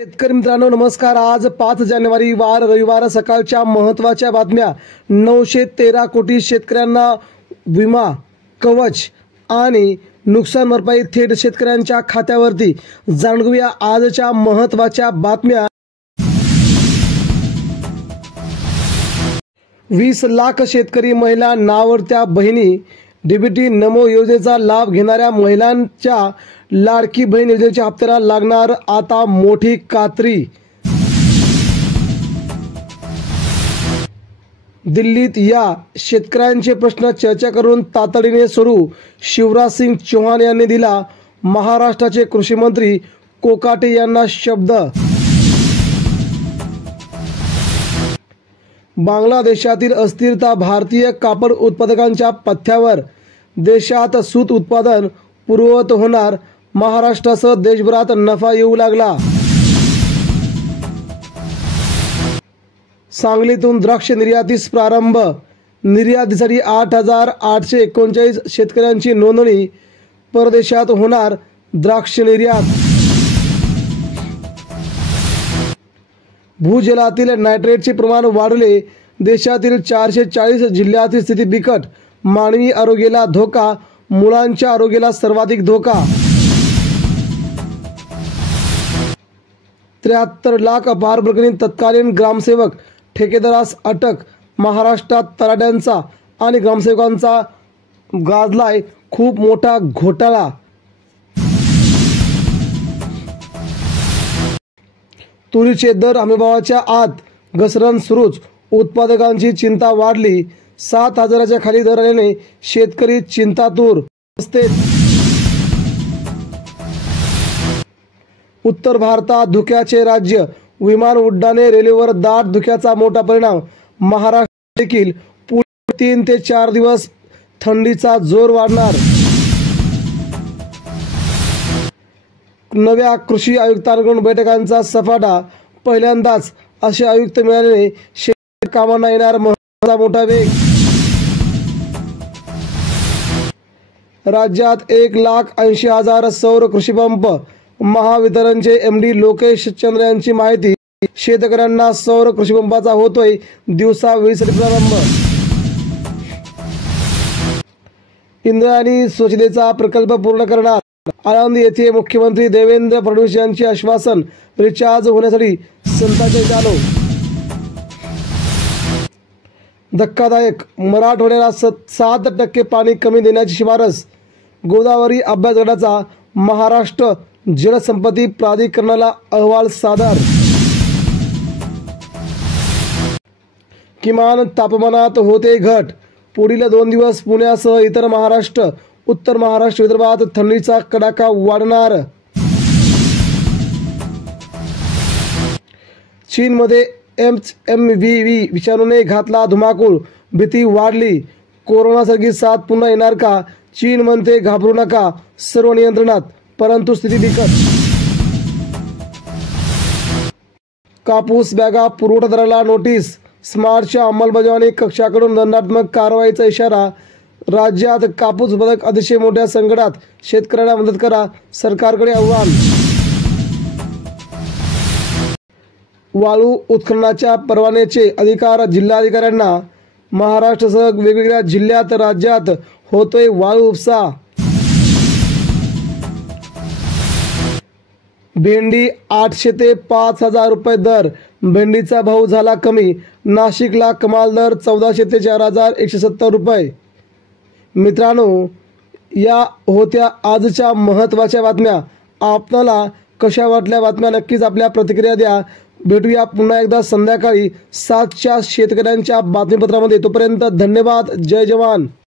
शेतकरी मित्रांनो नमस्कार। आज 5 जानेवारी वार रविवार सकाळच्या महत्त्वाच्या बातम्या। 913 कोटी शेतकऱ्यांना विमा कवच आणि नुकसान भरपाई थेट शेतकऱ्यांच्या खात्यावरती। जाणून घेऊया आजच्या महत्त्वाच्या बातम्या। 20 लाख शेतकरी महिला नावडत्या बहिणी डीबीटी नमो योजनेचा लाभ घेणाऱ्या महिलांच्या लाडकी बहीण योजनेच्या हप्त्याला लागणार आता मोठी कात्री। दिल्लीत या शेतकऱ्यांचे प्रश्न चर्चा करून तातडीने सोडू शिवराज सिंग चौहान यांनी दिला महाराष्ट्राचे कृषी मंत्री कोकाटे यांना शब्द। बांगलादेशातील अस्थिरता भारतीय कापड उत्पादकांच्या पथ्यावर। देशात सूत उत्पादन पूर्ववत होणार, महाराष्ट्रासह देशभरात नफा येऊ लागला। सांगलीतून द्राक्ष निर्यातीस प्रारंभ। निर्यातीसाठी 8,839 शेतकऱ्यांची नोंदणी। परदेशात होणार द्राक्ष निर्यात। भूजलातील नायट्रेटचे प्रमाण वाढले। देशातील 440 जिल्ह्यातील स्थिती बिकट। मानवी आरोग्याला धोका, मुलांच्या आरोग्याला सर्वाधिक धोका। 73 लाख अपहार प्रकरणी तत्कालीन ग्रामसेवक ठेकेदारास अटक। महाराष्ट्रात तलाठ्यांचा आणि ग्रामसेवकांचा गाजलाय खूप मोठा घोटाळा। तुरीचे दर हमीभावाच्या आत घसरण सुरूच। उत्पादकांची चिंता वाढली। 7,000च्या खाली दर आल्याने शेतकरी चिंतातूर। उत्तर भारतात धुक्याचे राज्य। विमान उड्डाणे, रेल्वेवर दाट धुक्याचा मोठा परिणाम। महाराष्ट्र देखील पुढील 3 ते 4 दिवस थंडीचा जोर वाढणार। नव्या कृषी आयुक्तांकडून बैठकांचा सफाटा। पहिल्यांदाच असे आयुक्त मिळाल्याने शेती कामांना येणार महत्त्वाचा मोठा वेग। राज्यात 1,80,000 सौर कृषी पंप। महावितरणचे एमडी लोकेश चंद्र यांची माहिती। शेतकऱ्यांना सौर कृषी पंपाचा होतोय दिवसा 20 प्रारंभ। इंद्रायणी स्वच्छतेचा प्रकल्प पूर्ण करणार। आळंद येथे मुख्यमंत्री देवेंद्र फडणवीस यांचे आश्वासन। रिचार्ज होण्यासाठी संतांचे चालू। धक्कादायक, मराठवाड्याला 7% पाणी कमी देण्याची शिफारस। गोदावरी अभ्यास गटाचा महाराष्ट्र जलसंपत्ती प्राधिकरणाला अहवाल सादर। किमान तापमानात होते घट। पुढील 2 दिवस पुण्यासह इतर महाराष्ट्र, उत्तर महाराष्ट्र, विदर्भात थंडीचा कडाका वाढणार। चीनमध्ये HMV विषाणूने घातला धुमाकूळ। भीती वाढली। कोरोनासारखी साथ पुन्हा येणार का? चीन म्हणते घाबरू नका, सर्व नियंत्रणात, परंतु स्थिती बिकट। कापूस बॅगा पुरवठादाराला नोटीस। स्मार्टच्या अंमलबजावणी कक्षाकडून दंडात्मक कारवाईचा इशारा। राज्यात कापूस उत्पादक अतिशय मोठ्या संकटात, शेतकऱ्यांना मदत करा, सरकारकडे आव्हान। वाळू उत्खननाच्या परवान्याचे अधिकार जिल्हाधिकाऱ्यांना। महाराष्ट्रासह वेगवेगळ्या जिल्ह्यात राज्यात होतोय वाळू उपसा। भेंडी 800 ते 5,000 रुपये दर। भेंडीचा भाव झाला कमी। नाशिकला कमाल दर 1400 ते 4,170 रुपये। मित्रांनो, या होत्या आजच्या महत्त्वाच्या बातम्या। आपल्याला कशा वाटल्या बातम्या नक्कीच आपल्या प्रतिक्रिया द्या। भेटूया पुन्हा एकदा संध्याकाळी 7च्या शेतकऱ्यांच्या बातमीपत्रामध्ये। तोपर्यंत धन्यवाद। जय जवान।